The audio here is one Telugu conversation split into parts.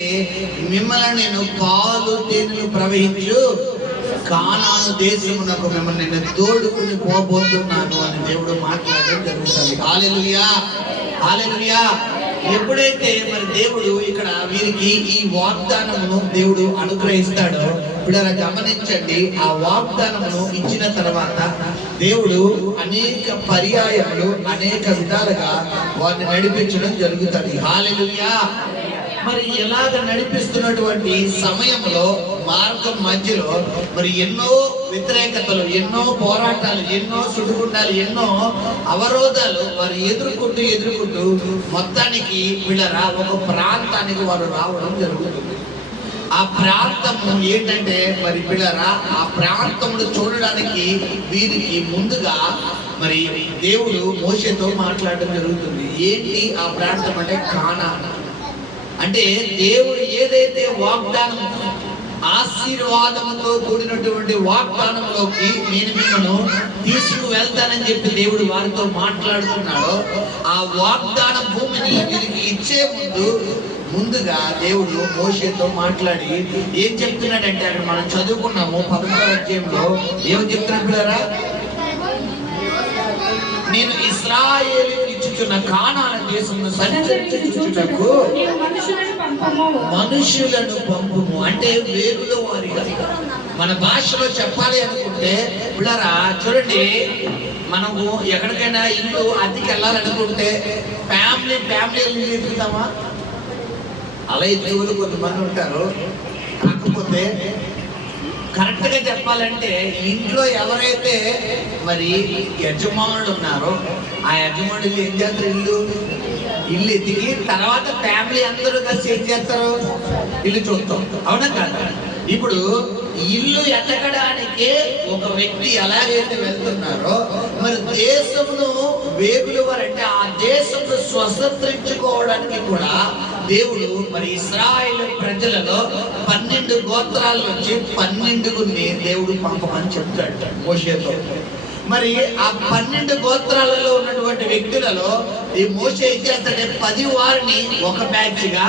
మిమ్మల్ని నేను పాలు తేనెలు ప్రవహించు కానాను దేశమునకు మిమ్మల్ని నేను తోడుకుని పోబోతున్నాను అని దేవుడు మాట్లాడడం జరుగుతుంది. హల్లెలూయా, హల్లెలూయా. ఎప్పుడైతే మరి దేవుడు ఇక్కడ వీరికి ఈ వాగ్దానమును దేవుడు అనుగ్రహిస్తాడో ఇప్పుడు అలా గమనించండి. ఆ వాగ్దానమును ఇచ్చిన తర్వాత దేవుడు అనేక పర్యాయములు అనేక విధాలుగా వారిని నడిపించడం జరుగుతుంది. హల్లెలూయా. మరి ఎలాగ నడిపిస్తున్నటువంటి సమయంలో మార్గం మధ్యలో మరి ఎన్నో వ్యతిరేకతలు, ఎన్నో పోరాటాలు, ఎన్నో సుడిగుండాలు, ఎన్నో అవరోధాలు వారు ఎదుర్కొంటూ మొత్తానికి వీళ్ళరా ఒక ప్రాంతానికి వారు రావడం జరుగుతుంది. ఆ ప్రాంతము ఏంటంటే మరి పిల్లరా, ఆ ప్రాంతమును చూడడానికి వీరికి ముందుగా మరి దేవుడు మోషేతో మాట్లాడడం జరుగుతుంది. ఏంటి ఆ ప్రాంతం అంటే కానాను. అంటే దేవుడు ఏదైతే వాగ్దానం, ఆశీర్వాదంతో కూడినటువంటి వాగ్దానంలోకి నేను మిమ్మల్ని తీసుకువెళ్తానని చెప్పి దేవుడు వారితో మాట్లాడుతున్నాడో ఆ వాగ్దాన భూమిని వీరికి ఇచ్చే ముందుగా దేవుడు మోషేతో మాట్లాడి ఏం చెప్తున్నాడంటే అక్కడ మనం చదువుకున్నాము 11వ అధ్యాయంలో ఏమని చెప్తున్నారా, నేను ఇశ్రాయేలుకు ఇచ్చుచున్న కానాను దేశమును సంచరించుటకు మనుషులను పంపుము. అంటే వేరుల వారిగా మన భాషలో చెప్పాలి అనుకుంటే పిల్లరా చూడండి, మనము ఎక్కడికైనా ఇల్లు అద్దెకి వెళ్ళాలనుకుంటే ఫ్యామిలీ ఎత్తుకుతామా? అలా ఎత్తుకులు కొంతమంది ఉంటారు. కాకపోతే కరెక్ట్ గా చెప్పాలంటే ఇంట్లో ఎవరైతే మరి యజమానులు ఉన్నారో ఆ యజమానులు ఏం చేస్తారు, ఇల్లు ఎదిగి తర్వాత ఫ్యామిలీ అందరూ కలిసి ఏం చేస్తారు, ఇల్లు చూస్తాం. అవునా కాదా? ఇప్పుడు ఇల్లు ఎతకడానికే ఒక వ్యక్తి ఎలాగైతే వెళ్తున్నారో మరి దేశమును వేగులు వారంటే ఆ దేశమును స్వతంత్రించుకోవడానికి కూడా దేవుడు మరి ఇశ్రాయేలు ప్రజలలో 12 గోత్రాల నుంచి 12 దేవుడు పంపమని చెప్తాడు మోషేతో. మరి ఆ 12 గోత్రాలలో ఉన్నటువంటి వ్యక్తులలో ఈ మోషే ఏం చేస్తాడే 10 వారిని ఒక బ్యాచ్ గా,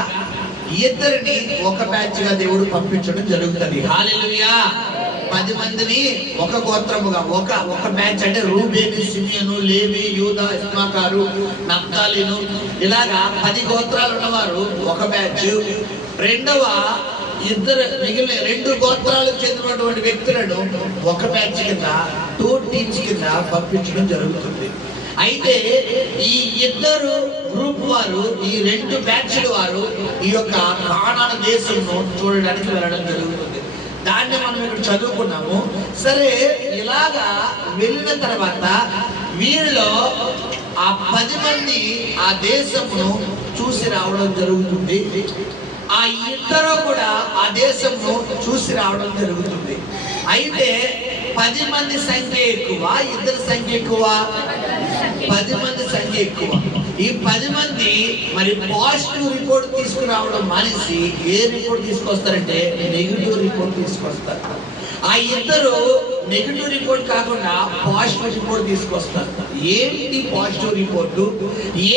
2 ఒక బ్యాచ్ గా దేవుడు పంపించడం జరుగుతుంది. హల్లెలూయా. 10 మందిని ఒక గోత్రముగా ఒక బ్యాచ్ అంటే రూబేను, సిమియోను, లేవి, యూదా, ఇస్సాకారు, నఫ్తాలీను ఇలాగా 10 గోత్రాలు ఉన్నవారు ఒక బ్యాచ్. రెండవ మిగిలిన 2 గోత్రాలకు చెందినటువంటి వ్యక్తులను ఒక బ్యాచ్ కింద 2 టీమ్స్ కింద పంపించడం జరుగుతుంది. అయితే ఈ 2 గ్రూప్ వారు, ఈ 2 బ్యాచ్ల వారు ఈ యొక్క కానాను దేశంను చూడడానికి వెళ్ళడం జరుగుతుంది. దాన్ని మనం ఇక్కడ చదువుకున్నాము. సరే, ఇలాగా వెళ్ళిన తర్వాత వీరిలో ఆ 10 మంది ఆ దేశమును చూసి రావడం జరుగుతుంది. ఆ 2 కూడా ఆ దేశంను చూసి రావడం జరుగుతుంది. అయితే 10 మంది సంఖ్య ఎక్కువ, 2 సంఖ్య ఎక్కువ? 10 మంది సంఖ్య ఎక్కువ. ఈ 10 మంది మరి పాజిటివ్ రిపోర్ట్ తీసుకురావడం మానేసి ఏ రిపోర్ట్ తీసుకొస్తారంటే నెగిటివ్ రిపోర్ట్ తీసుకొస్తారు. ఆ 2 నెగిటివ్ రిపోర్ట్ కాకుండా పాజిటివ్ రిపోర్ట్ తీసుకొస్తారు. ఏంటి పాజిటివ్ రిపోర్టు,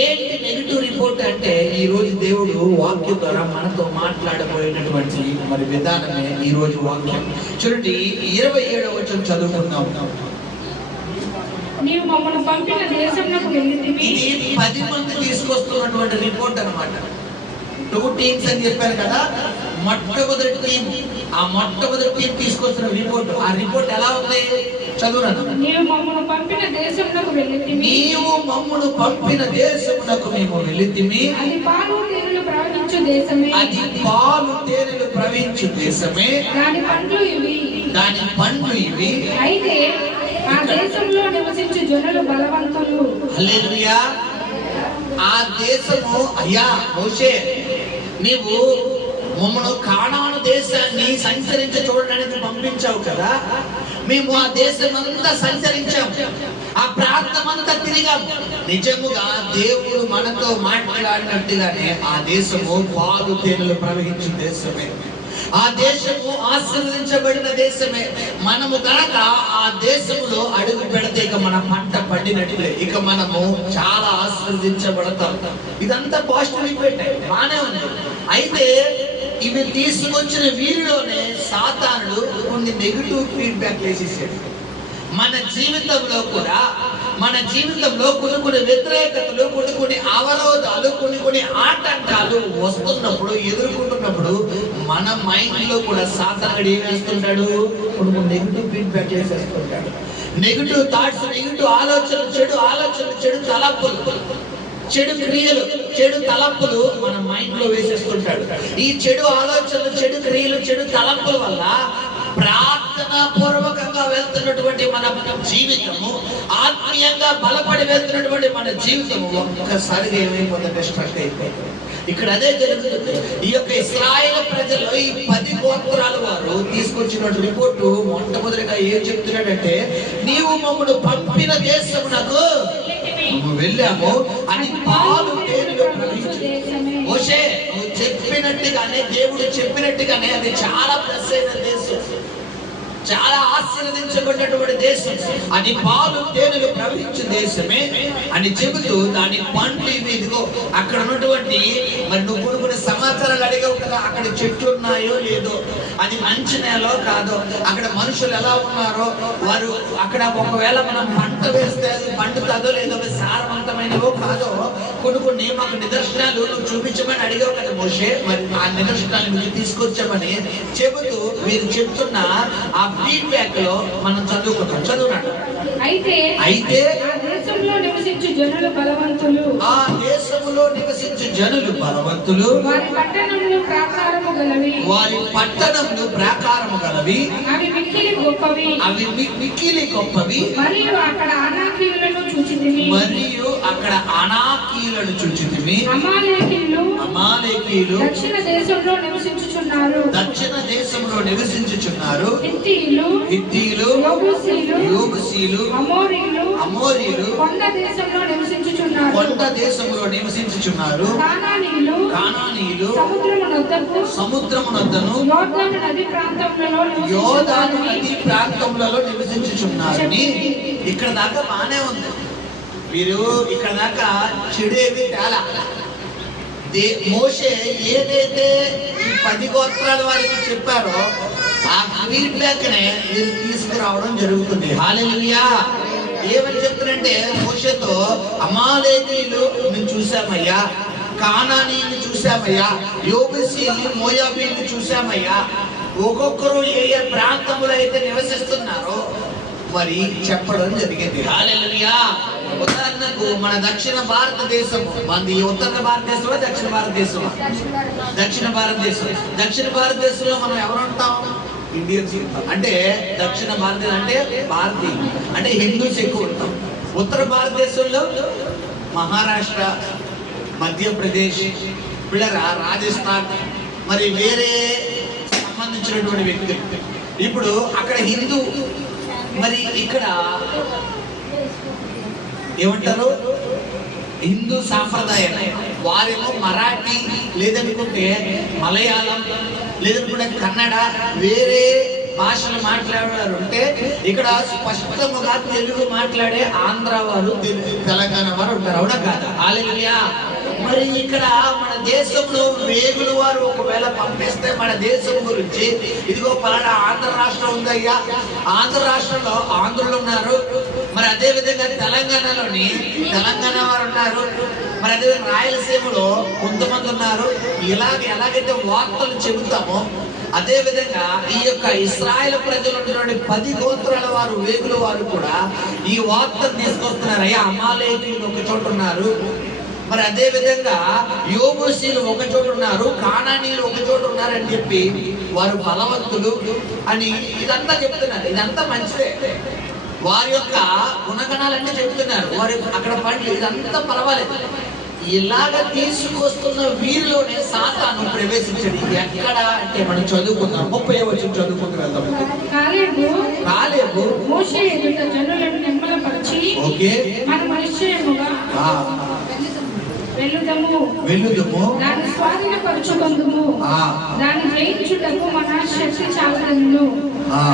ఏంటి నెగిటివ్ రిపోర్ట్ అంటే ఈ రోజు దేవుడు వాక్యం ద్వారా మనతో మాట్లాడబోయేటటువంటి మరి విధానమే ఈ రోజు వాక్యం. చూడండి 27వ వచనం చదువుకుందాం. నీవు మమ్మల్ని పంపిన దేశంలోకి వెళ్ళితివి. ఇది 10 మంది తీసుకొస్తున్నటువంటి రిపోర్ట్ అన్నమాట. 2 టీమ్స్ అని చెప్పారు కదా. మొట్టమొదటి టీం, ఆ మొట్టమొదటి టీం తీసుకొస్తున్న రిపోర్ట్. ఆ రిపోర్ట్ ఎలా ఉంది చదువురాను. నీవు మమ్మల్ని పంపిన దేశంలోకి వెళ్ళితివి. నీవు మమ్మల్ని పంపిన దేశమునకు మేము వెళ్ళితిమి. అది పాలు తేనెలు ప్రవహించు దేశమే. అది పాలు తేనెలు ప్రవహించు దేశమే. దాని పండ్లు ఇవి. అయితే ఆ దేశంలో నివసించే జనులు బలవంతులు. హల్లెలూయా. ఆ దేశము అయ్యా మోషే, నీవు మమ్మల్ని కానాను దేశాన్ని సంచరించ చూడడానికి పంపించావు కదా. మేము ఆ దేశం అంతా సంచరించాము, ఆ ప్రాంతం అంతా తిరిగాము. నిజముగా దేవుడు మనతో మాట్లాడినట్టుగానే ఆ దేశము పాలు తేనెలు ప్రవహించే దేశమే. ఆ దేశము ఆశీర్వదించబడిన దేశమే. మనము కనుక ఆ దేశములో అడుగు పెడితే ఇక మన పంట పండినట్లే, ఇక మనము చాలా ఆశీర్వదించబడతాం. ఇదంతా పాజిటివ్ రిపోర్ట్, బానే ఉంది. అయితే ఇవి తీసుకొచ్చిన వీరిలోనే సాతానుడు కొన్ని నెగిటివ్ ఫీడ్బ్యాక్ వేసేసాడు. మన జీవితంలో కూడా, మన జీవితంలో కొన్ని వ్యతిరేకతలు, కొన్ని అవరోధాలు, కొన్ని ఆటంకాలు వస్తున్నప్పుడు, ఎదుర్కొంటున్నప్పుడు మన మైండ్ లో కూడా సాతానుడు ఏం వేస్తుంటాడు? కొన్ని నెగిటివ్ ఫీడ్బ్యాక్ వేసేస్తుంటాడు. నెగిటివ్ థాట్స్, నెగిటివ్ ఆలోచనలు, చెడు తలంపులు, చెడు క్రియలు, చెడు తలంపులు మన మైండ్ లో వేసేస్తుంటాడు. ఈ చెడు ఆలోచనలు, చెడు క్రియలు, చెడు తలంపుల వల్ల ప్రార్థనా పూర్వకంగా వెళ్తున్నటువంటి మన జీవితము, ఆత్మీయంగా బలపడి వెళ్తున్నటువంటి మన జీవితము ఒక్కసారిగా ఏమైపోతుందంటే స్ట్రక్ అయిపోయింది. ఇక్కడ అదే జరుగుతుంది. ఈ యొక్క ఇశ్రాయేలు ప్రజల్లో ఈ 10 గోత్రాల వారు తీసుకొచ్చినటువంటి రిపోర్టు మొట్టమొదటిగా ఏం చెప్తున్నాడంటే, నీవు మమ్మల్ని పంపిన దేశమునకు వెళ్ళాము, అది పాలు తేనెలు ప్రవహించు. మోషే నువ్వు చెప్పినట్టుగానే, దేవుడు చెప్పినట్టుగానే అది చాలా ప్లస్ అయిన దేశం, చాలా ఆశీర్వదించబడినటువంటి దేశం, అది పాలు తేనెలు ప్రవహించే దేశమే అని చెబుతూ దాని పండ్లు ఇవి, ఇదిగో అక్కడ ఉన్నటువంటి, మరి నువ్వు కొన్ని సమాచారాలు అడిగావు కదా, అక్కడ చెట్లు ఉన్నాయో లేదో, అది మంచి నేలో కాదో, అక్కడ మనుషులు ఎలా ఉన్నారో, వారు అక్కడ ఒకవేళ మనం పంట వేస్తే అది పండుతుందో లేదో, సారవంతమైనవో కాదో, కొన్ని మాకు నిదర్శనాలు నువ్వు చూపించమని అడిగావు కదా మోషే, మరి ఆ నిదర్శనాలు మీకు తీసుకొచ్చామని చెబుతూ వీరు చెప్తున్న ఆ ఫీడ్బ్యాక్ లో మనం చదువుకున్నాం. చదువునాడు. అయితే ఆ దేశంలో నివసించు జనులు బలవంతులు, ఆ దేశంలో నివసించు జనులు బలవంతులు, వారి పట్టణములు ప్రాకారము గలవి, వారి పట్టణములు ప్రాకారము గలవి, అవి మిక్కిలి గొప్పవి, అవి మిక్కిలి గొప్పవి, మరియు అక్కడ అనాకీయులను చూచితిమి, మరియు అక్కడ అనాకీయులను చూచితిమి. అమాలేకీయులు దక్షిణ దేశంలో నివసించుచున్నారు, దక్షిణ దేశంలో నివసించుచున్నారు. హిత్తీయులు, యెబూసీయులు, అమోరీయులు కొండ దేశంలో నివసించుచున్నారు, కొండ దేశంలో నివసించుచున్నారు. కానానీయులు సముద్రమునొద్దను యోర్దాను నది ప్రాంతములలో నివసించుచున్నారని. ఇక్కడ దాకా బానే ఉంది. వీరు ఇక్కడ దాకా చెడేవి తేలా. మోషే ఏదైతే ఈ 10 గోత్రాల వారికి చెప్పారో ఆ ఫీడ్బ్యాక్ నే మీరు తీసుకురావడం జరుగుతుంది. హల్లెలూయా. ఏమని చెప్తారంటే మోషేతో, అమాలేకీయులు మేము చూసామయ్యా, కానానీయులు చూసామయ్యా, యెబూసీయులు, మోయాబీయులు చూసామయ్యా, ఒక్కొక్కరు ఏ ఏ ప్రాంతములో అయితే నివసిస్తున్నారో మరి చెప్పడం జరిగింది. హల్లెలూయా. ఉదాహరణకు మన దక్షిణ భారతదేశం, మనది ఉత్తర భారతదేశమా దక్షిణ భారతదేశమా? దక్షిణ భారతదేశం. దక్షిణ భారతదేశంలో మనం ఎవరు ఉంటాం? ఇండియన్స్. అంటే దక్షిణ భారతదేశం అంటే భారతీయులు, అంటే హిందూస్ ఎక్కువ ఉంటాం. ఉత్తర భారతదేశంలో మహారాష్ట్ర, మధ్యప్రదేశ్, పిల్లరా రాజస్థాన్, మరి వేరే సంబంధించినటువంటి వ్యక్తులు. ఇప్పుడు అక్కడ హిందూ, మరి ఇక్కడ ఏమంటారు? హిందూ సాంప్రదాయం. వారేమో మరాఠీ, లేదనుకుంటే మలయాళం, లేదనుకుంటే కన్నడ, వేరే భాషలు మాట్లాడారు. అంటే ఇక్కడ స్పష్టముగా తెలుగు మాట్లాడే ఆంధ్ర వారు, తెలంగాణ వారు ఉంటారు. అవునా కాదా? హల్లెలూయా. మరి ఇక్కడ మన దేశంలో వేగులు వారు ఒకవేళ పంపిస్తే మన దేశం గురించి, ఇదిగో పలానా ఆంధ్ర రాష్ట్రం ఉందయ్యా, ఆంధ్ర రాష్ట్రంలో ఆంధ్రులు ఉన్నారు, మరి అదే విధంగా తెలంగాణలోని తెలంగాణ వారు ఉన్నారు, మరి అదే రాయలసీమలో కొంతమంది ఉన్నారు. ఎలాగైతే వార్తలు చెబుతామో అదే విధంగా ఈ యొక్క ఇశ్రాయేలు ప్రజలు ఉన్నటువంటి 10 గోత్రాల వారు, వేగుల వారు కూడా ఈ వార్తను తీసుకొస్తున్నారు. అయ్యా, అమాలేకీయులు ఒక చోట ఉన్నారు, మరి అదే విధంగా యెబూసీయులు ఒక చోట ఉన్నారు, కానానీయులు ఒక చోట ఉన్నారు అని చెప్పి వారు బలవంతులు అని ఇదంతా చెప్తున్నారు. ఇదంతా మంచిదే, వారి యొక్క గుణగణాలన్నీ చెప్తున్నారు, వారి అక్కడ పండ్లు, ఇదంతా పర్వాలేదు. ఇలాగ తీసుకొస్తున్న వీరిలోనే సాతాను ప్రవేశించండి. ఎక్కడ అంటే మనం చదువుకుందాం, 30వ వచనం చదువుకుంటూ వెళ్దాం. కాలేబు మోషే ఎదుట జనులను నిమ్మలపరిచి, ఓకే, మనం నిశ్చయముగా వెళ్ళుదము, దాన్ని స్వాధీనపరచుకొందుము, దాన్ని జయించుటకు మన శక్తి చాలదను.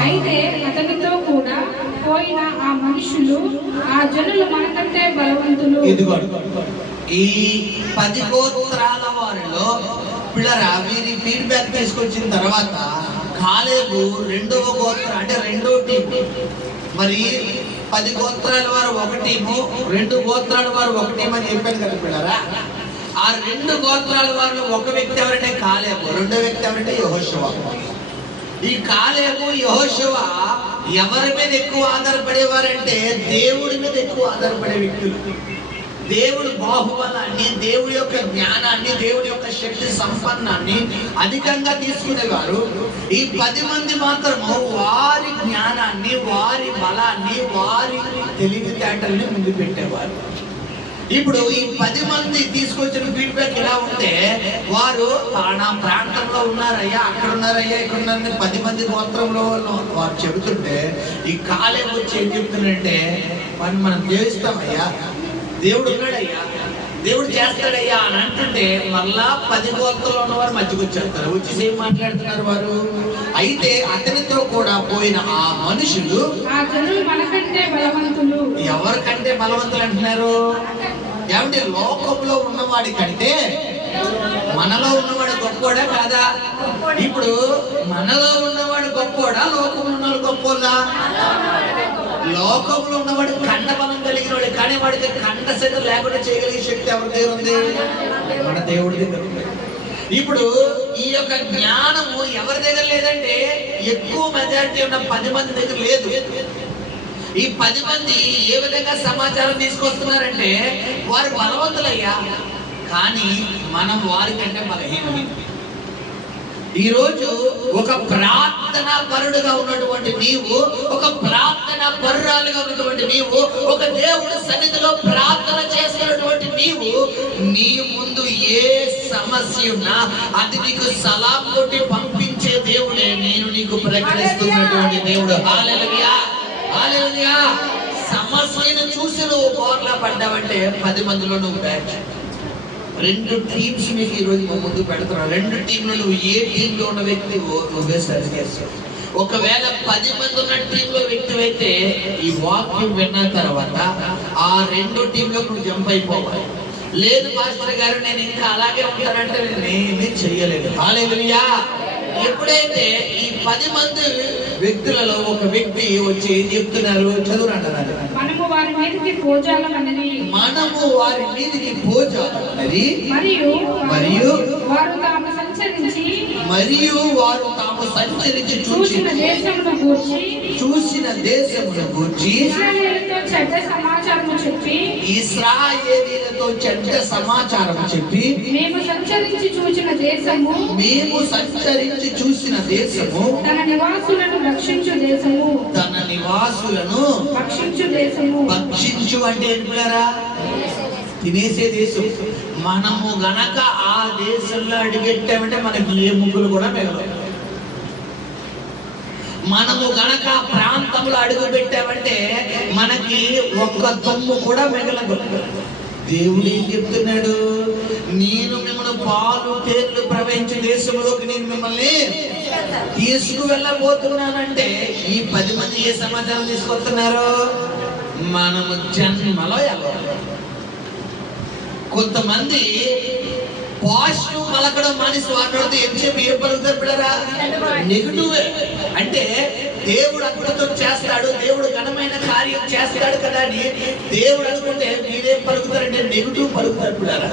అయితే అతనితో కూడా పోయిన ఆ మనుషులు, ఆ జనులు మనకంటే బలవంతులు. ఇదిగో ఈ 10 గోత్రాల వారిలో పిల్లరా వీరి ఫీడ్బ్యాక్ తీసుకొచ్చిన తర్వాత కాలేబు రెండవ గోత్రం అంటే రెండో టీం, మరి 10 గోత్రాల వారు ఒక టీము, 2 గోత్రాల వారు ఒక టీం అని చెప్పాను కదా పిల్లరా. ఆ 2 గోత్రాల వారిలో ఒక వ్యక్తి ఎవరంటే కాలేబు, రెండో వ్యక్తి ఎవరంటే యెహోషువ. ఈ కాలేబు యెహోషువ ఎవరి మీద ఎక్కువ ఆధారపడేవారంటే దేవుడి మీద ఎక్కువ ఆధారపడే వ్యక్తులు. దేవుడు బాహుబలాన్ని, దేవుడి యొక్క జ్ఞానాన్ని, దేవుడి యొక్క శక్తి సంపన్నాన్ని అధికంగా తీసుకునేవారు. ఈ 10 మంది మాత్రము వారి జ్ఞానాన్ని, వారి బలాన్ని, వారి తెలివితేటల్ని ముందు పెట్టేవారు. ఇప్పుడు ఈ 10 మంది తీసుకొచ్చిన ఫీడ్బ్యాక్ ఎలా ఉంటే, వారు నా ప్రాంతంలో ఉన్నారయ్యా, అక్కడ ఉన్నారయ్యా, ఇక్కడ ఉన్నారని 10 మంది గోత్రంలో వారు చెబుతుంటే, ఈ కాలేబు వచ్చి ఏం చెప్తున్నాడంటే, వారిని మనం దేవిస్తామయ్యా, దేవుడు ఉన్నాడయ్యా, దేవుడు చేస్తాడయ్యా అని అంటుంటే, మళ్ళా 10 గోత్రంలో ఉన్నవారు మధ్యకు వచ్చేస్తారు. వచ్చి ఏం మాట్లాడుతున్నారు వారు? అయితే అతనితో కూడా పోయిన ఆ మనుషులు మనకంటే బలవంతులు. ఎవరికంటే బలవంతులు అంటున్నారు? ఏమంటే లోకంలో ఉన్నవాడి కంటే మనలో ఉన్నవాడు గొప్పోడా కాదా? ఇప్పుడు మనలో ఉన్నవాడు గొప్పోడా, లోకంలో ఉన్నవాడు గొప్పోదా? లోకంలో ఉన్నవాడు కండ బలం కలిగిన వాడు, కానీ వాడికి కండ శక్తి లేకుండా చేయగలిగే శక్తి ఎవరి దగ్గర ఉంది? మన దేవుడి దగ్గర ఉంది. ఇప్పుడు ఈ యొక్క జ్ఞానము ఎవరి దగ్గర లేదంటే, ఎక్కువ మెజారిటీ ఉన్న 10 మంది దగ్గర లేదు. ఈ 10 మంది ఏ విధంగా సమాచారం తీసుకొస్తున్నారంటే, వారు బలవంతులయ్యా, కానీ మనం వారికంటే బలహీనమే. ఈరోజు ఒక ప్రార్థన పరుడుగా ఉన్నటువంటి నీవు, ఒక ప్రార్థన పరురాలుగా ఉన్నటువంటి నీవు, ఒక దేవుడి సన్నిధిలో ప్రార్థన చేస్తున్నటువంటి నీవు, నీ ముందు ఏ సమస్య ఉన్నా అది నీకు సలాం కొట్టి పంపించే దేవుడే నేను నీకు ప్రకటిస్తున్నటువంటి దేవుడు. హల్లెలూయా, హల్లెలూయా. సమస్యను చూసి నువ్వు బోర్లా పడ్డావంటే 10 మందిలో నువ్వు బ్యాచ్. 2 టీమ్స్ మీకు ఈరోజు ముందు పెడుతున్నావు. 2 టీంలు నువ్వు ఏ టీంలో ఉన్న వ్యక్తి నువ్వే సరి చేస్తావు. ఒకవేళ 10 మంది ఉన్న టీంలో వ్యక్తి అయితే ఈ వాక్యం విన్న తర్వాత ఆ 2 టీంలో నువ్వు జంప్ అయిపోవాలి. లేదు మాస్టర్ గారు నేను ఇంకా అలాగే ఉంటానంటే నేనేమీ చెయ్యలేదు. హల్లెలూయా. ఎప్పుడైతే ఈ 10 మంది వ్యక్తులలో ఒక వ్యక్తి వచ్చి ఏం చెప్తున్నారు? చదువునంటున్నారు. మనము వారి మీదకి పోజాలమన్నది, మనము వారి మీదకి పోజాలమన్నది, మరియు వారు తాము సంచరించి చూసిన దేశమును గూర్చి ఇశ్రాయేలీయులతో చెడ్డ సమాచారము చెప్పి మేము సంచరించి చూసిన దేశము తన నివాసులను భక్షించు అంటే ఏంటారా? తినేసే దేశం. మనము గనక ఆ దేశంలో అడిగెట్టామంటే మనకి ఏ ముగ్గులు కూడా మిగలవు. మనము గనక ప్రాంతంలో అడుగు పెట్టామంటే మనకి ఒక్క దుమ్ము కూడా మిగలదు. దేవుడు ఏం చెప్తున్నాడు? నేను మిమ్మల్ని పాలు తేళ్లు ప్రవహించే దేశంలోకి నేను మిమ్మల్ని తీసుకువెళ్ళబోతున్నానంటే ఈ 10 మంది ఏ సమాచారం తీసుకొస్తున్నారు? మనము జన్మలో వెళ్ళాలి. కొంతమంది పాజిటివ్ పలకడం మానేసి వాటితో ఏం చెప్పి ఏం పలుకుతారు పిల్లరా? నెగిటివ్. అంటే దేవుడు అద్భుతం చేస్తాడు, దేవుడు ఘనమైన కార్యం చేస్తాడు కదా అని దేవుడు అనుకుంటే మీరేం పలుకుతారంటే నెగిటివ్ పలుకుతారు పిల్లరా.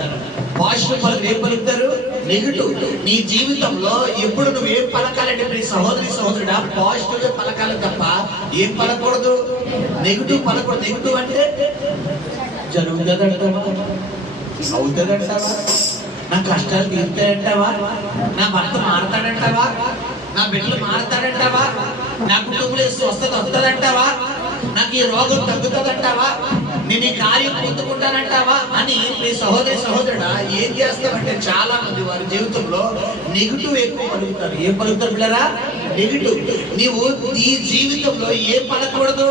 పాజిటివ్ పలుకు ఏం పలుకుతారు? నెగిటివ్. నీ జీవితంలో ఎప్పుడు నువ్వు ఏం పలకాలంటే నీ సహోదరుడా పాజిటివ్ పలకాలి తప్ప ఏం పలకూడదు? నెగిటివ్ పలకూడదు. నెగిటివ్ అంటే జరుగుతుందంటావా, అవుతుందంటావా, నా కష్టాలు తీరుతాయంటావా, నా భర్త మారతాడంటావా, నా బిడ్డలు మారతాడంటావా, నా కుటుంబంలో స్వస్థత వస్తుందంటావా, నాకు ఈ రోగం తగ్గుతుందంటావా, నేను ఈ కార్యం పొందుకుంటానంటావా అని మీ సహోదరుడా ఏం చేస్తామంటే చాలా మంది వారి జీవితంలో నెగిటివ్ ఎక్కువ పలుకుతారు. ఏం పలుకుతారు పిల్లరా? నెగిటివ్. నీవు ఈ జీవితంలో ఏం పలకూడదు?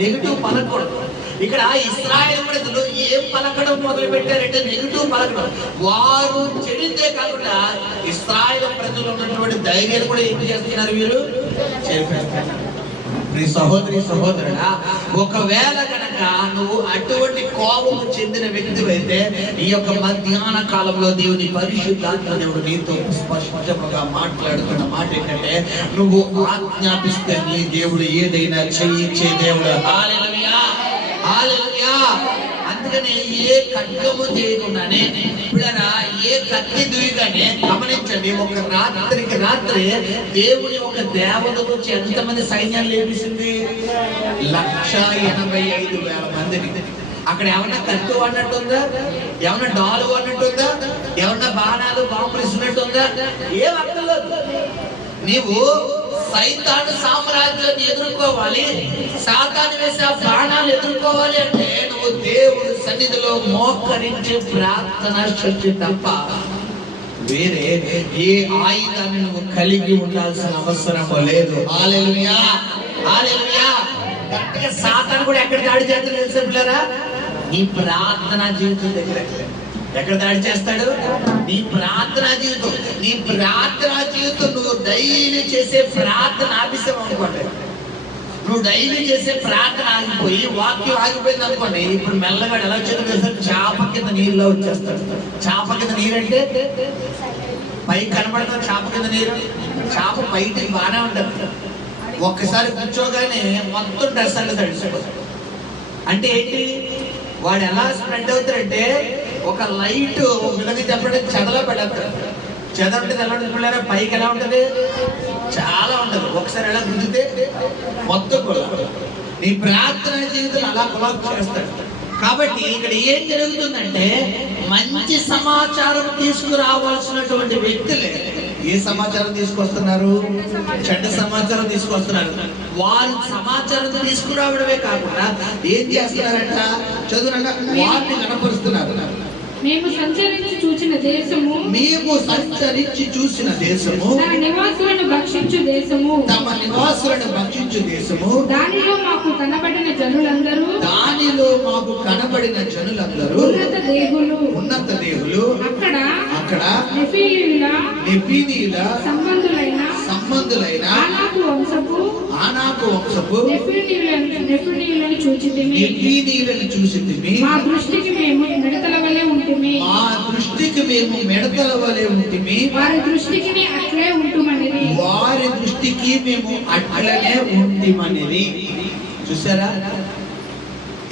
నెగిటివ్ పలకూడదు. ఇక్కడ ఇశ్రాయేలు ప్రజలు ఏం పలకడం మొదలు పెట్టారంటే నెగిటివ్ పలకడం. వారు చెడితే కాకుండా ఇశ్రాయేలు ప్రజలు ఉన్నటువంటి ధైర్యాలు కూడా ఏం చేస్తున్నారు? వీరు సహోదరి సహోదరుడా, ఒకవేళ కనుక నువ్వు అటువంటి కోపం చెందిన వ్యక్తివైతే ఈ యొక్క మధ్యాహ్న కాలంలో దేవుని పరిశుద్ధాత్మ దేవుడు నీతో స్పష్టంగా మాట్లాడుతున్న మాట ఏంటంటే, నువ్వు ఆజ్ఞాపిస్తే నీ దేవుడు ఏదైనా చేయించే దేవుడు. హల్లెలూయా, హల్లెలూయా. అందుకని ఏ ఖడ్గము చేయకుండానే, పిల్లరా, ఏ కత్తి దుయ్యగానే గమనించండి, ఒక రాత్రికి రాత్రి దేవుని ఒక దేవతకు ఎంతమంది సైన్యాలు లేపించింది? 1,85,000 మందిని. అక్కడ ఏమన్నా కత్తి వాడినట్టుందా? ఏమన్నా డాలు వాడినట్టుందా? ఏమన్నా బాణాలు బాంబులు ఇస్తున్నట్టుందా? ఏం అక్కర్లేదు. నీవు సైతాను సామ్రాజ్యాన్ని ఎదుర్కోవాలి, సాతాను వేసే ఆ బాణాలు ఎదుర్కోవాలి అంటే నువ్వు దేవుడి సన్నిధిలో మోకరించి ప్రార్థన శక్తి తప్ప వేరే ఏ ఆయుధాన్ని నువ్వు కలిగి ఉండాల్సిన అవసరం లేదు. హల్లెలూయా, హల్లెలూయా. కరెక్ట్గా సాతాను కూడా ఎక్కడ దాడి చేస్తాడు తెలుసా పిల్లరా? నీ ప్రార్థన జీవితం దగ్గర. ఎక్కడ దాడి చేస్తాడు? నీ ప్రార్థనా జీవితం. నీ ప్రార్థనా జీవితం నువ్వు డైలీ చేసే ప్రార్థన ఆపిస్తావు అనుకోండి, నువ్వు డైలీ చేసే ప్రార్థన ఆగిపోయి వాక్యం ఆగిపోయింది అనుకోండి, ఇప్పుడు మెల్లగా ఎలా వచ్చేది? చేప కింద నీళ్ళలో వచ్చేస్తాడు. చేప కింద నీరంటే పైకి కనబడుతుంది. చేప కింద నీరు, చేప బయటికి బాగానే ఉంటుంది. ఒక్కసారి కూర్చోగానే మొత్తం డ్రెస్ అంతా తడిసిపోతుంది. అంటే ఏంటి? వాడు ఎలా స్ప్రెడ్ అవుతాడంటే, ఒక లైట్ విధంగా చెప్పండి, చెదలో పెడతాడు. చెద ఉంటుంది. ఎలా ఉంటుంది? పైకి ఎలా ఉంటుంది? చాలా ఉంటుంది. ఒకసారి ఎలా గుంజితే మొత్తం కూడా నీ ప్రార్థన జీవితం అలా కొలాబ్ చేస్తాడు. కాబట్టి ఇక్కడ ఏం జరుగుతుందంటే, మంచి సమాచారం తీసుకురావాల్సినటువంటి వ్యక్తులే ఏ సమాచారం తీసుకొస్తున్నారు? చెడ్డ సమాచారం తీసుకొస్తున్నారు. వారు సమాచారం తీసుకురావడమే కాకుండా ఏం చేస్తున్నారంట? చదువునంట, వారిని కనపరుస్తున్నారు. మేము సంచరించి చూసిన దేశము, మేము సంచరించి చూసిన దేశము, తన నివాసులను భక్షించు దేశము, తమ నివాసులను భక్షించు దేశము, దానిలో మాకు కనబడిన జనులందరూ, దానిలో మాకు కనబడిన జనులందరూ ఉన్నత దేవులు, అక్కడ నెఫీనీయుల సంబంధులైన ఆనాకు వంశపు నెఫీనీయులను చూచితిమి. మా దృష్టికి మేము మిడతల వలె ఉంటిమి. వారి దృష్టికి మేము అట్లనే ఉంటిమనేది. చూసారా?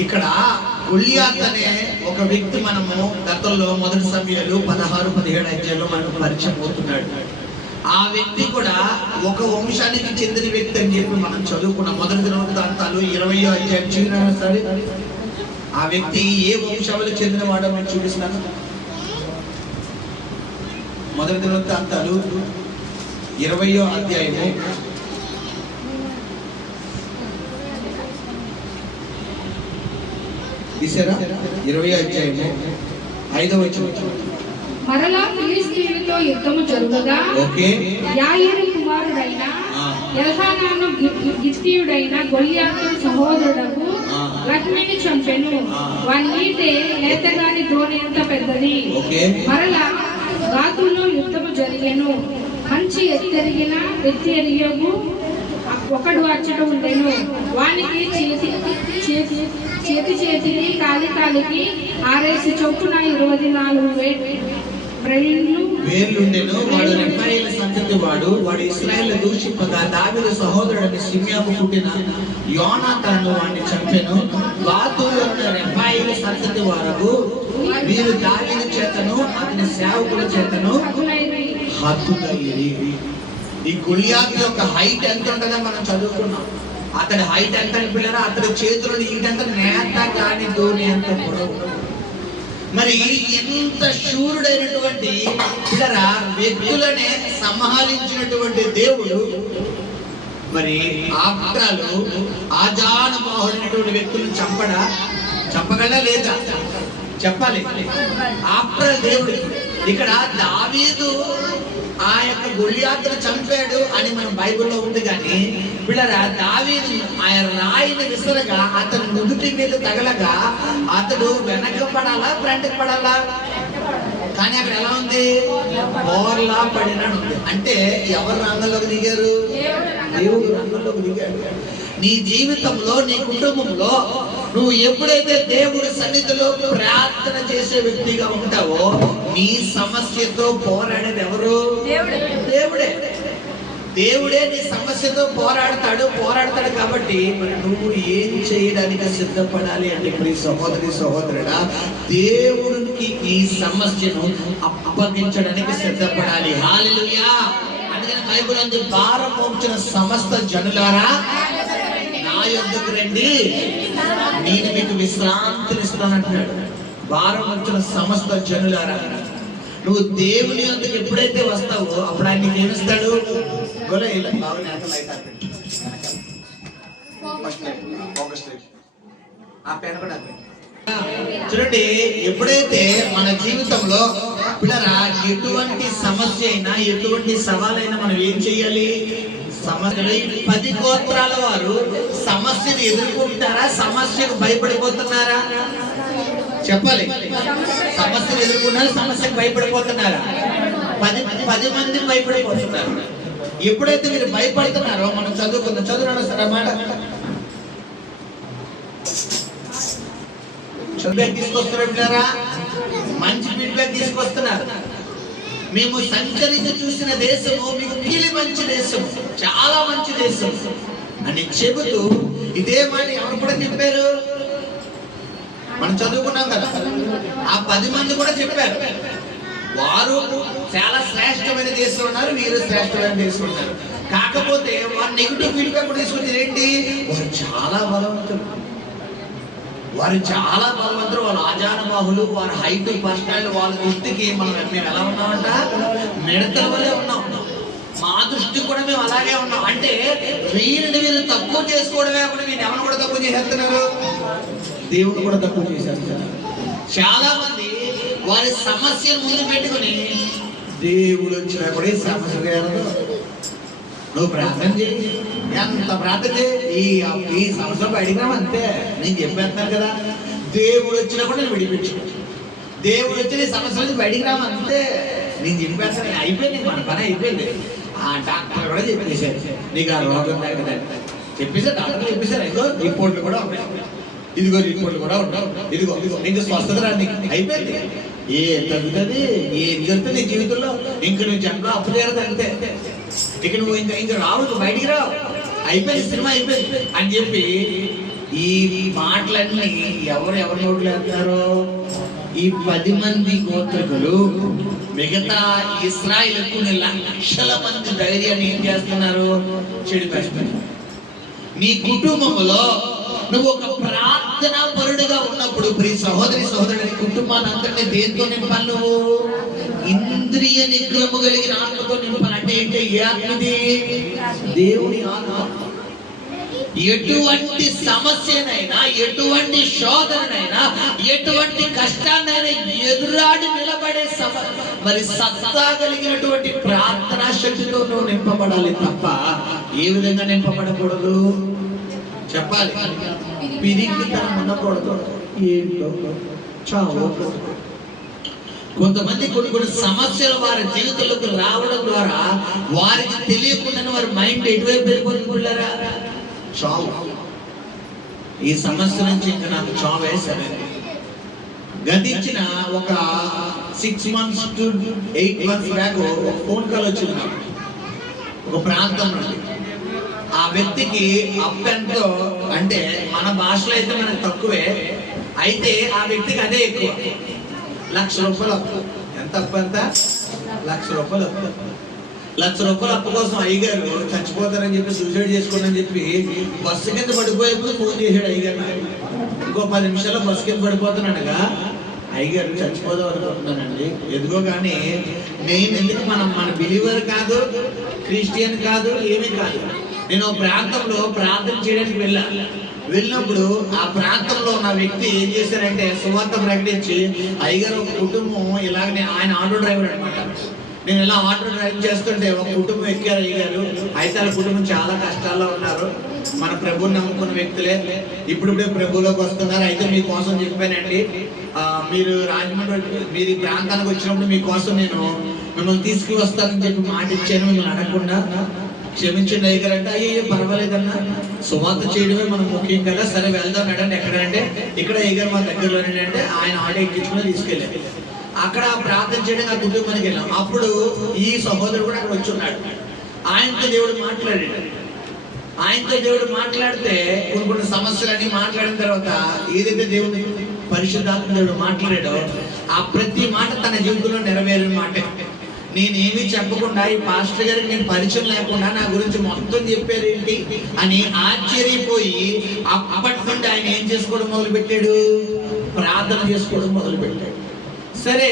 ఇక్కడ గొలియాత్ అనే ఒక వ్యక్తి మనము గతంలో మొదటి సమయాలు 16-17 అధ్యాయంలో మనకు పరిచయం అవుతున్నాడు. ఆ వ్యక్తి కూడా ఒక వంశానికి చెందిన వ్యక్తి అని చెప్పి మనం చదువుకున్న మొదటి దినవృత్తాంతాలు 20వ అధ్యాయం చూసినా సరే, ఆ వ్యక్తి ఏ వంశాలకు చెందిన వాడో మనం చూపిస్తాను. మొదటి దినవృత్తాంతాలు 20వ అధ్యాయము 20వ అధ్యాయము 5వ వచనం. మరలా ఫిలిష్తీయులతో యుద్ధము జరుగగా, యాయీరు కుమారుడైన ఎల్హానాను గిత్తీయుడైన గొలియాతు సహోదరుడకు లక్ష్మిని చంపెను. వాని ఈటె నేతగాని ధోని ఎంత పెద్దది. మరలా గాతులో యుద్ధము జరిగెను. మంచి ఎత్తెరియగు ఒకడు అచ్చట ఉండెను. వానికి చేతికి కాలికి 6 చొప్పున 24 వేర్లుండెను. వాడు రెఫాయీల సంతతి వాడు ఇశ్రాయేల్ దూషింపగా దావీదు సహోదరుడు షిమ్యాకు పుట్టిన యోనాతాను వాడిని చంపెను. గాతులో రెఫాయీల సంతతి వారు వీరు దావీదు చేతను అతని సేవకుల చేతను హతులైరి. ఈ గొలియాతు యొక్క హైట్ ఎంత ఉంటుందో మనం చదువుకున్నాం. అతడి హైట్ ఎంత పిల్లరా? అతడి చేతులు ఈటంత నేత కాని ధోని ఎంత పొడవు. మరి ఎంత శూరుడైనటువంటి పిల్లరా వ్యక్తులనే సంహరించినటువంటి దేవుడు మరి ఆజానుబాహుడైనటువంటి వ్యక్తులను చంపగలడా లేదా? చెప్పాలి. దేవుడు ఇక్కడ దావీదు ఆ యొక్క గొలియాతును చంపాడు అని మనం బైబిల్లో ఉంది. కానీ పిల్లరా దావీదు ఆయన రాయిని విసరగా అతను నుదుటి మీద తగలగా అతడు వెనక పడాలా ఫ్రంట్కి పడాలా? కానీ అక్కడ ఎలా ఉంది? బోర్లా పడినాడు ఉంది. అంటే ఎవరు రంగంలోకి దిగారు? దేవుడు రంగంలోకి దిగాడు. నీ జీవితంలో, నీ కుటుంబంలో నువ్వు ఎప్పుడైతే దేవుడి సన్నిధిలో ప్రార్థన చేసే వ్యక్తిగా ఉంటావో, నీ సమస్యతో పోరాడేది ఎవరు? దేవుడే. దేవుడే నీ సమస్యతో పోరాడతాడు కాబట్టి మరి నువ్వు ఏం చేయడానికి సిద్ధపడాలి అంటే ప్రియ సహోదరి సహోదరుడా, దేవుడికి ఈ సమస్యను అప్పగించడానికి సిద్ధపడాలి. హల్లెలూయా. అందుకని బైబిల్ అంది, భారం మోపుచున్న సమస్త జనులారా నా యొద్దకు రండి, నేను మీకు విశ్రాంతినిస్తానంటున్నాడు. భారం మోపుచున్న సమస్త జనులారా, నువ్వు దేవుని యొద్దకు ఎప్పుడైతే వస్తావో అప్పుడు ఆయన నీకు ఏమిస్తాడు? చూడండి, ఎప్పుడైతే మన జీవితంలో పిల్లరా ఎటువంటి సమస్య అయినా, ఎటువంటి సవాలైనా మనం ఏం చేయాలి? సమస్యలు 10 గోత్రాల వారు సమస్యను ఎదుర్కొంటారా? సమస్యకు భయపడిపోతున్నారా? చెప్పాలి. సమస్యను ఎదుర్కొన్నారు, సమస్యకు భయపడిపోతున్నారా? 10 మంది భయపడిపోతున్నారు. ఎప్పుడైతే మీరు భయపడుతున్నారో, మనం చదువురాను సార్ అన్నమాట. ఫీడ్బ్యాక్ తీసుకొస్తున్నారా? మంచి ఫీడ్బ్యాక్ తీసుకొస్తున్నారు. మేము సంచరించి చూసిన దేశము మీకు కీలి మంచి దేశం, చాలా మంచి దేశం అని చెబుతూ ఇదే మాట ఎవరు కూడా చెప్పారు? మనం చదువుకున్నాం కదా, ఆ 10 మంది కూడా చెప్పారు. వారు చాలా శ్రేష్టమైన దేశం ఉన్నారు, వీరు శ్రేష్టమైన దేశం ఉన్నారు. కాకపోతే వారు నెగిటివ్ ఫీడ్బ్యాక్ కూడా తీసుకొచ్చి ఏంటి? వారు చాలా బలవంతులు, వాళ్ళ ఆజానబాహులు, వారి హైట్, పర్సనాలిటీ, వాళ్ళ దృష్టికి మేము ఎలా ఉన్నామంట? మిడతల వల్లే ఉన్నాం. మా దృష్టికి కూడా మేము అలాగే ఉన్నాం. అంటే వీరు తక్కువ చేసుకోవడమే కాకుండా వీళ్ళు ఎవరు కూడా తక్కువ చేసేస్తున్నారు? దేవుడు కూడా తక్కువ చేసేస్తున్నారు. చాలా మంది వారి సమస్యను ముందు పెట్టుకుని దేవుడు వచ్చినా కూడా ఈ సమస్య నువ్వు ప్రార్థన చేయి, ఎంత ప్రార్థన చేయి, ఈ సంవత్సరం బయటికి అంతే. నేను చెప్పేస్తున్నాను కదా, దేవుడు వచ్చినప్పుడు నేను విడిపించు, దేవుడు వచ్చి నీ సమస్య నుంచి బయటికి రామంతే. నేను చెప్పేస్తాను, అయిపోయింది, మన పని అయిపోయింది. ఆ డాక్టర్ కూడా చెప్పేశారు నీకు ఆ రోగం తగ్గదండి చెప్పేసారు. డాక్టర్ చెప్పేశారు, ఇదిగో రిపోర్ట్లు కూడా ఉన్నాయి, ఇదిగో రిపోర్ట్లు కూడా ఉంటావు, ఇదిగో నీకు స్వస్థత రాని అయిపోయింది. ఏ తగ్గుతుంది, ఏం జరుగుతుంది నీ జీవితంలో? ఇంక నువ్వు జన్మలో అప్పు చేరదు అంతే. ఇక నువ్వు ఇంకా రావు, నువ్వు బయటికి రావు, అయిపోయింది, సినిమా అయిపోయింది అని చెప్పి ఈ మాటలన్నీ ఎవరు నోట్లు వేస్తారు? ఈ 10 మంది గోత్రికులు మిగతా ఇశ్రాయేలుకు లక్షల మంది ధైర్యాన్ని ఏం చేస్తున్నారు? చెడిపేస్తున్నారు. నీ కుటుంబంలో నువ్వు ఒక ప్రార్థనా పరుడుగా ఉన్నప్పుడు ప్రియ సహోదరి సహోదరుని కుటుంబాన్ని అందరినీ దేంతో నింపాలి? నువ్వు ఇంద్రియ నిగ్రహము కలిగిన ఆత్మతో నింపాలి. అంటే ఏంటి? ఏ ఆత్మది? దేవుని ఆత్మ. ఎటువంటి సమస్యనైనా, ఎటువంటి శోధనైనా, ఎటువంటి కష్టాన్నైనా ఎదురాడి నిలబడే మరి సత్తా కలిగినటువంటి ప్రార్థనా శక్తితో నువ్వు నింపబడాలి తప్ప ఏ విధంగా నింపబడకూడదు? చెప్పాలి. పిరికితనం ఉండకూడదు. ఏంటో చావు. కొంతమంది కొన్ని సమస్యలు వారి జీవితంలోకి రావడం ద్వారా వారికి తెలియకుండా వారి మైండ్ ఎటువైపు వెళ్ళిపోతున్నారా? చావు. ఈ సమస్య నుంచి ఇంకా నాకు చావు వేశారు. గతించిన ఒక 6 months to 8 months బ్యాక్ ఒక ఫోన్ కాల్ వచ్చింది నాకు, ఒక ప్రాంతం నుండి. ఆ వ్యక్తికి అప్పెంతో, అంటే మన భాషలో అయితే మనకు తక్కువే, అయితే ఆ వ్యక్తికి అదే ఎక్కువ. 1,00,000 రూపాయలు అప్పు. ఎంత అప్పు? ఎంత? 1,00,000 రూపాయలు అప్పు. 1,00,000 రూపాయలు అప్పు కోసం అయ్యగారు చచ్చిపోతారని చెప్పి సూసైడ్ చేసుకోండి చెప్పి బస్సు కింద పడిపోయేప్పుడు ఫోన్ చేశాడు అయ్యగారు. ఇంకో 10 నిమిషాల్లో బస్సు కింద పడిపోతున్నాడుగా, అయ్యగారు చచ్చిపోదాం అనుకుంటున్నానండి. ఎదుగో కానీ నేను ఎందుకు, మన బిలీవర్ కాదు, క్రిస్టియన్ కాదు, ఏమీ కాదు. నేను ప్రాంతంలో ప్రార్థన చేయడానికి వెళ్ళినప్పుడు ఆ ప్రాంతంలో ఉన్న వ్యక్తి ఏం చేశారంటే సువార్త ప్రకటించి, అయ్యగారు ఒక కుటుంబం ఇలాగనే, ఆయన ఆటో డ్రైవర్ అనమాట, నేను ఇలా ఆటో డ్రైవ్ చేస్తుంటే ఒక కుటుంబం ఎక్కారు అయ్యగారు. అయితే ఆ కుటుంబం చాలా కష్టాల్లో ఉన్నారు, మన ప్రభువుని నమ్ముకున్న వ్యక్తులే, ఇప్పుడిప్పుడే ప్రభువులోకి వస్తున్నారు. అయితే మీకోసం చెప్పానండి, మీరు రాజమండ్రి, మీరు ఈ ప్రాంతానికి వచ్చినప్పుడు మీకోసం నేను మిమ్మల్ని తీసుకువస్తానని చెప్పి మాట ఇచ్చాను. మిమ్మల్ని అడగకుండా క్షమించండి అయ్యగారు అంటే అయ్యో పర్వాలేదన్నా, సువార్త చేయడమే మనం ముఖ్యం కదా, సరే వెళ్దాం నడండి. ఎక్కడంటే ఇక్కడ అయ్యగారు మా దగ్గరలోనే అంటే ఆయన ఆటో ఎక్కించుకుని తీసుకెళ్ళారు. అక్కడ ప్రార్థన చేయడం ఆ కుటుంబానికి వెళ్ళాం. అప్పుడు ఈ సహోదరుడు కూడా అక్కడ వచ్చి ఉన్నాడు. ఆయనతో దేవుడు మాట్లాడాడు. ఆయనతో దేవుడు మాట్లాడితే కొన్ని సమస్యలన్నీ మాట్లాడిన తర్వాత ఏదైతే దేవుడు పరిశుద్ధాత్మ దేవుడు మాట్లాడాడో ఆ ప్రతి మాట తన జీవితంలో నెరవేరిన మాట. నేనేమి చెప్పకుండా ఈ పాస్టర్ గారికి నేను పరిచయం లేకుండా నా గురించి మొత్తం చెప్పారు ఏంటి అని ఆశ్చర్యపోయి అప్పటి నుండి ఆయన ఏం చేసుకోవడం మొదలు పెట్టాడు, ప్రార్థన చేసుకోవడం మొదలు పెట్టాడు. సరే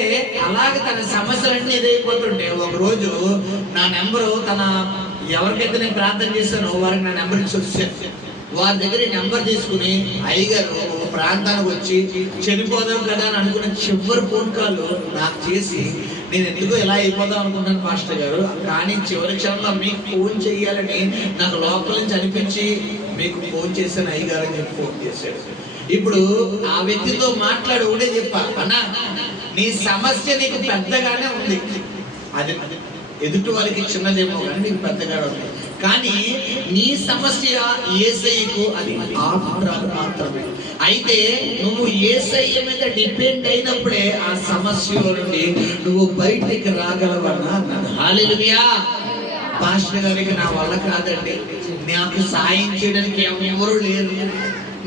అలాగే తన సమస్యలన్నీ ఎదురైపోతుంటే ఒక రోజు నా నెంబరు తన ఎవరికైతే నేను ప్రార్థన చేశానో వారికి నా నెంబర్ ఇచ్చి వచ్చాను. వారి దగ్గర నెంబర్ తీసుకుని అయ్యగారు ఒక ప్రాంతానికి వచ్చి చనిపోదాం కదా అని అనుకున్న చివరి ఫోన్ కాల్ నాకు చేసి, నేను ఎందుకో ఎలా అయిపోదాం అనుకున్నాను పాస్టర్ గారు, కానీ చివరి క్షణంలో మీకు ఫోన్ చెయ్యాలని నాకు లోపల నుంచి అనిపించి మీకు ఫోన్ చేశాను అయ్యగారు అని చెప్పి ఫోన్ చేశాడు. ఇప్పుడు ఆ వ్యక్తితో మాట్లాడి ఒకటే చెప్పా, అన్నా నీ సమస్య నీకు పెద్దగానే ఉంది, అది ఎదుటి వారికి చిన్నదేమో కానీ నీకు పెద్దగా ఉంది, కానీ నీ సమస్య యేసయ్యకు అది ఆధారాలు మాత్రమే. అయితే నువ్వు యేసయ్య మీద డిపెండ్ అయినప్పుడే ఆ సమస్య నుండి నువ్వు బయటికి రాగలవన్నా అన్నాడు. హల్లెలూయా. పాస్టర్ గారికి నా వల్ల కాదండి, నాకు సాయం చేయడానికి ఎవరు లేరు,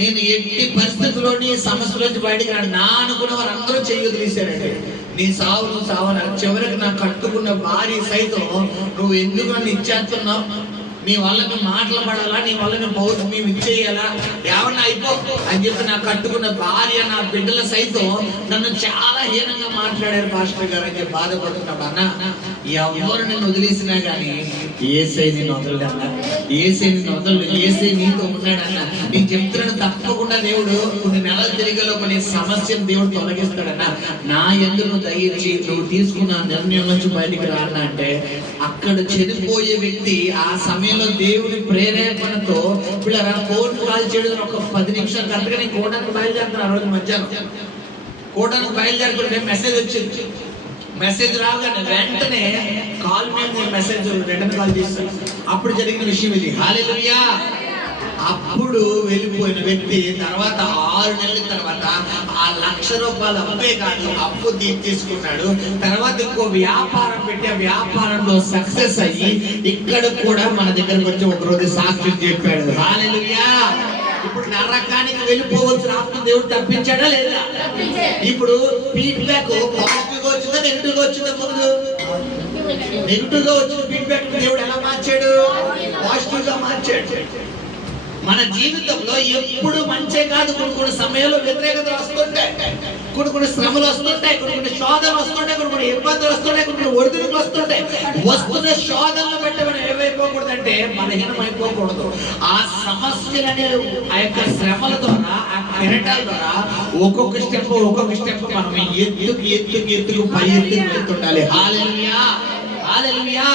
నేను ఎట్టి పరిస్థితుల్లోని సమస్యలోంచి బయటకు రా, నా అనుకున్న వారు అందరూ చేయొదిలేశారండి. నీ సావు నువ్వు సావన చివరికి నాకు కట్టుకున్న భార్య సైతం నువ్వు ఎందుకు నన్ను ఇచ్చేస్తున్నావు, నీ వల్ల మాటలు పడాలా, నీ వల్ల మేము ఇచ్చేయాలా, ఏమన్నా అయిపో అని చెప్పి నాకు కట్టుకున్న భార్య నా బిడ్డల సైతం నన్ను చాలా హీనంగా మాట్లాడారు పాస్టర్ గారు అని చెప్పి బాధపడుతున్నాడు. అన్న ఎవరు నిన్ను వదిలేసినా కానీ యేసయ్య నిన్ను వదలడన్నా, యేసయ్య నిన్ను వదలడు, యేసయ్య నీతో ఉన్నాడన్న. నేను చెప్తున్నాను తప్పకుండా దేవుడు కొన్ని నెలలు తిరిగేలోపు నీ సమస్యను దేవుడు తొలగిస్తాడన్నా. నా యందు నువ్వు దయించి నువ్వు తీసుకున్న నిర్ణయం నుంచి బయటికి రానా అంటే అక్కడ చనిపోయే వ్యక్తి ఆ సమయంలో దేవుని ప్రేరేపణతో పిల్లరా ఫోన్ కాల్ చేయడం ఒక 10 నిమిషాలు కరెక్ట్గా నేను కోటానికి బయలుదేరుతాను. ఆ రోజు మధ్యాహ్నం కోటానికి బయలుదేరుతుంటే మెసేజ్ వచ్చింది. మెసేజ్ రాగానే వెంటనే కాల్ మేము మెసేజ్ రిటర్న్ కాల్ చేస్తాం. అప్పుడు జరిగిన విషయం ఇది. హల్లెలూయా. అప్పుడు వెళ్ళిపోయిన వ్యక్తి తర్వాత 6 నెలల తర్వాత ఆ 1,00,000 రూపాయలు అప్పే కాదు అప్పు తీసుకున్నాడు. తర్వాత ఇంకో వ్యాపారం పెట్టి ఆ వ్యాపారంలో సక్సెస్ అయ్యి ఇక్కడ కూడా మన దగ్గరకు వచ్చి ఒక రోజు సాక్ష్యం చెప్పాడు. హల్లెలూయా. ఇప్పుడు నరకానికి వెళ్ళిపోవచ్చు రాత్రి దేవుడు తప్పించాడా లేదా? ఇప్పుడు ఫీడ్బ్యాక్ పాజిటివ్ గా వచ్చిందా నెగిటివ్ గా వచ్చిందా? ముందు నెగిటివ్ గా వచ్చిన ఫీడ్బ్యాక్ దేవుడు ఎలా మార్చాడు? పాజిటివ్ గా మార్చాడు. మన జీవితంలో ఎప్పుడు మంచే కాదు, కొన్ని సమయంలో వ్యతిరేకతలు వస్తుంటాయి, కొన్ని శ్రమలు వస్తుంటాయి, కొన్ని శోధనలు వస్తుంటాయి, కొన్ని ఇబ్బందులు వస్తుంటాయి, కొన్ని ఒడిదుడుకులు వస్తుంటాయి. వస్తున్న శోధనలు బట్టి మనం ఏమైపోకూడదంటే బలహీనం అయిపోకూడదు. ఆ సమస్యలనే ఆ యొక్క శ్రమల ద్వారా ఆ కిరటాల ద్వారా ఒక్కొక్క స్టెప్ మనం ఎత్తుకు పై ఎత్తుకు వెళ్తుండాలి. హల్లెలూయా. హల్లెలూయా.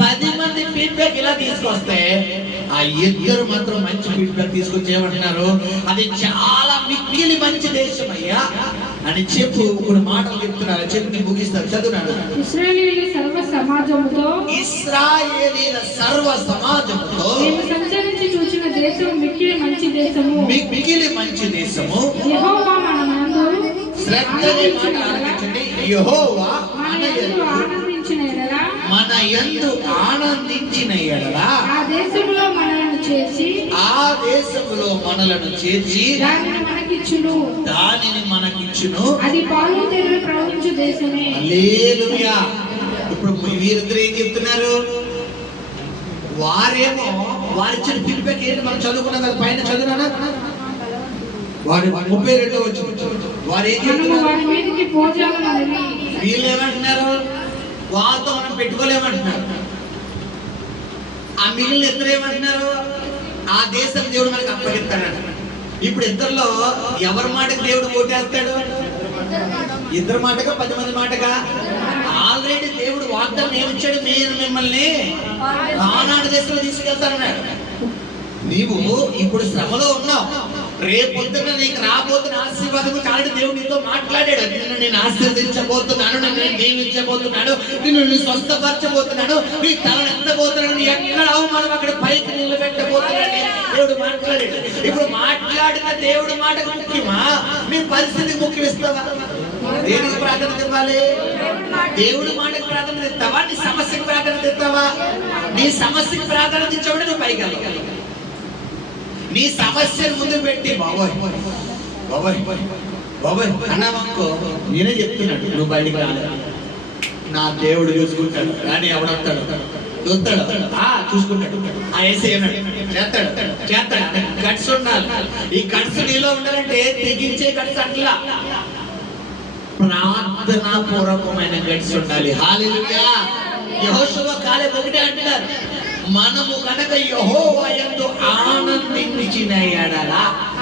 10 మంది ఫీడ్బ్యాక్ ఇలా తీసుకొస్తే ఆ ఇద్దరు మాత్రం మంచి ఫీడ్బ్యాక్ తీసుకొచ్చేయమంటున్నారు. అది చాలా మిక్కిలి మంచి దేశం అయ్యా అని చెప్పు కొన్ని మాటలు చెప్తున్నారు. చెప్పి ముగిస్తారు. చదువున్నాడు. ఇశ్రాయేలీయుల సర్వ సమాజముతో మేము సంచరించి చూచిన దేశం మిక్కిలి మంచి దేశము, మిక్కిలి మంచి దేశము. యెహోవా మనమందు శ్రద్ధగా ఆలకించండి. యెహోవా మన యందు ఆనందించిన ఎడల ఆ దేశములో మనలను చేర్చి దానిని మనకిచ్చును. అది పాలు తేనెలు ప్రవహించు దేశమే. హల్లెలూయా. ఇప్పుడు వీరిద్దరు ఏం చెప్తున్నారు? వారేమో వారిచ్చిన ఫీడ్బ్యాక్ ఏంటి మనం చదువుకున్నాం కదా, పైన చదువునా వారి 32 వచ్చి వారు ఏం చెప్తున్నారు? వీళ్ళు ఏమంటున్నారు? వాళ్ళతో మనం పెట్టుకోలేమంటున్నారు. ఆ మిగిలిన ఇద్దరు ఏమంటున్నారు? ఆ దేశం దేవుడు మనకి అప్పగిస్తాడు. ఇప్పుడు ఇద్దరులో ఎవరి మాటకి దేవుడు ఓటేస్తాడు? ఇద్దరు మాటగా 10 మంది మాటగా? ఆల్రెడీ దేవుడు వాగ్దానం ఏమిచ్చాడు? నేను మిమ్మల్ని కానాను దేశంలో తీసుకెళ్తానన్నాడు. నీవు ఇప్పుడు శ్రమలో ఉన్నావు, రేపొద్దున నీకు రాబోతున్న ఆశీర్వాదం కాబట్టి దేవుడు నీతో మాట్లాడాడు. నిన్ను నేను ఆశీర్వదించబోతున్నాను, నిన్ను దీవించబోతున్నాను, నిన్ను స్వస్థపరచబోతున్నాను, నీ తలనెత్తబోతున్నాను, నీ ఎక్కడ అవమానం అక్కడ పైకి నిలబెట్టబోతున్నాడు. దేవుడు మాట్లాడాడు. ఇప్పుడు మాట్లాడిన దేవుడు మాటకు ముఖ్యమా, మీ పరిస్థితికి ముఖ్యం ఇస్తావా? దేనికి ప్రాధాన్యత ఇవ్వాలి? దేవుడు మాటకు ప్రాధాన్యత ఇస్తావా? నీ సమస్యకు ప్రాధాన్యత ఇస్తావా? నీ సమస్యకు ప్రాధాన్యత ఇచ్చేవాడు నువ్వు పైకి వెళ్ళాలి. నీ సమస్యను ముందు పెట్టి బాబోయ్ బాబోయ్ బాబోయ్ అన్నావనుకో, నేనే చెప్తున్నాడు, నువ్వు బయటికి రాలేదు. నా దేవుడు చూసుకుంటాడు. కానీ ఎవడొస్తాడు? చూస్తాడు, చూసుకుంటాడు. ఆ ఏసీ చేస్తాడు చేస్తాడు. కట్స్ ఉండాలి. ఈ కట్స్ నీలో ఉండాలంటే తెగించే కట్స్ అట్లా ప్రార్థనా పూర్వకమైన గట్స్ ఉండాలి. హల్లెలూయా. యెహోషువ కాలేబు ఒకటే అంటున్నారు, మనము కనుక యెహోవా యందు ఆనందించిన ఎడల